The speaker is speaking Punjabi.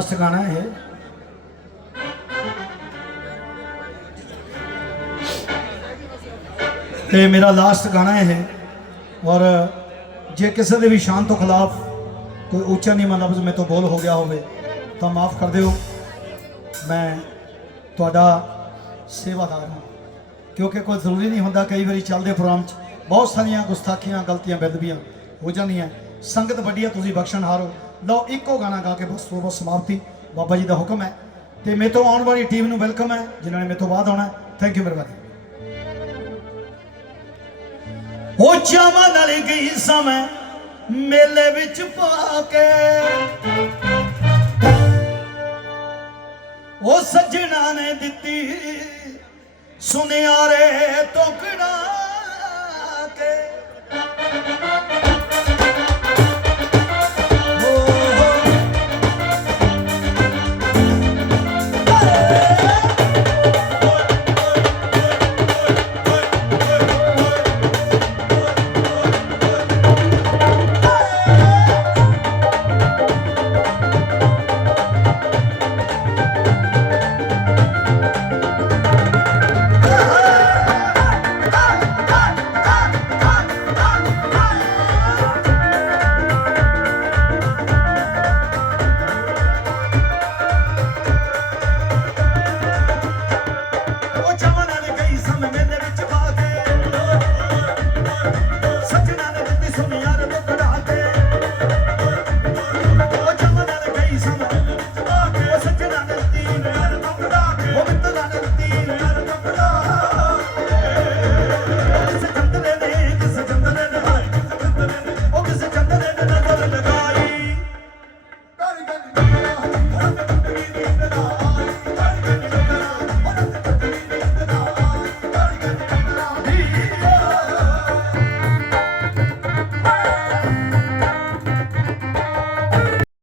ਮੇਰਾ ਲਾਸਟ ਗਾਣਾ ਹੈ ਤੇ ਮੇਰਾ ਲਾਸਟ ਗਾਣਾ ਹੈ ਔਰ ਜੇ ਕਿਸੇ ਦੇ ਵੀ ਸ਼ਾਨ ਤੋਂ ਖਿਲਾਫ ਕੋਈ ਉੱਚਾ ਨੀਵਾਂ ਲਫ਼ਜ਼ ਮੇਰੇ ਤੋਂ ਬੋਲ ਹੋ ਗਿਆ ਹੋਵੇ, ਤਾਂ ਮਾਫ ਕਰ ਦਿਓ। ਮੈਂ ਤੁਹਾਡਾ ਸੇਵਾਦਾਰ ਹਾਂ। ਕਿਉਂਕਿ ਕੋਈ ਜ਼ਰੂਰੀ ਨਹੀਂ ਹੁੰਦਾ ਕਈ ਵਾਰੀ ਚੱਲਦੇ ਪ੍ਰੋਗਰਾਮ 'ਚ ਬਹੁਤ ਸਾਰੀਆਂ ਗੁਸਤਾਖੀਆਂ, ਗਲਤੀਆਂ ਬੇਦਬੀਆਂ ਹੋ ਜਾਂਦੀਆਂ। ਸੰਗਤ ਵੱਡੀ ਆ, ਤੁਸੀਂ ਬਖਸ਼ਣ ਹਾਰੋ। ਲਓ, ਇੱਕੋ ਗਾਣਾ ਗਾ ਕੇ ਬਸ ਉਹ ਸਮਾਪਤੀ। ਬਾਬਾ ਜੀ ਦਾ ਹੁਕਮ ਹੈ ਤੇ ਮੇਰੇ ਤੋਂ ਆਉਣ ਵਾਲੀ ਟੀਮ ਨੂੰ ਵੈਲਕਮ ਹੈ, ਜਿਨ੍ਹਾਂ ਨੇ ਮੇਰੇ ਤੋਂ ਬਾਅਦ ਆਉਣਾ ਥੈਂਕ ਯੂ ਮਿਹਰਬਾਨੀ ਉਹ ਚਾਵਾਂ ਨਾਲ ਗਈ ਸਾਂ ਮੇਲੇ ਵਿੱਚ ਪਾ ਕੇ। ਉਹ ਸੱਜਣਾ ਨੇ ਦਿੱਤੀ, ਸੁਨਿਆਰੇ ਟੋਕੜਾ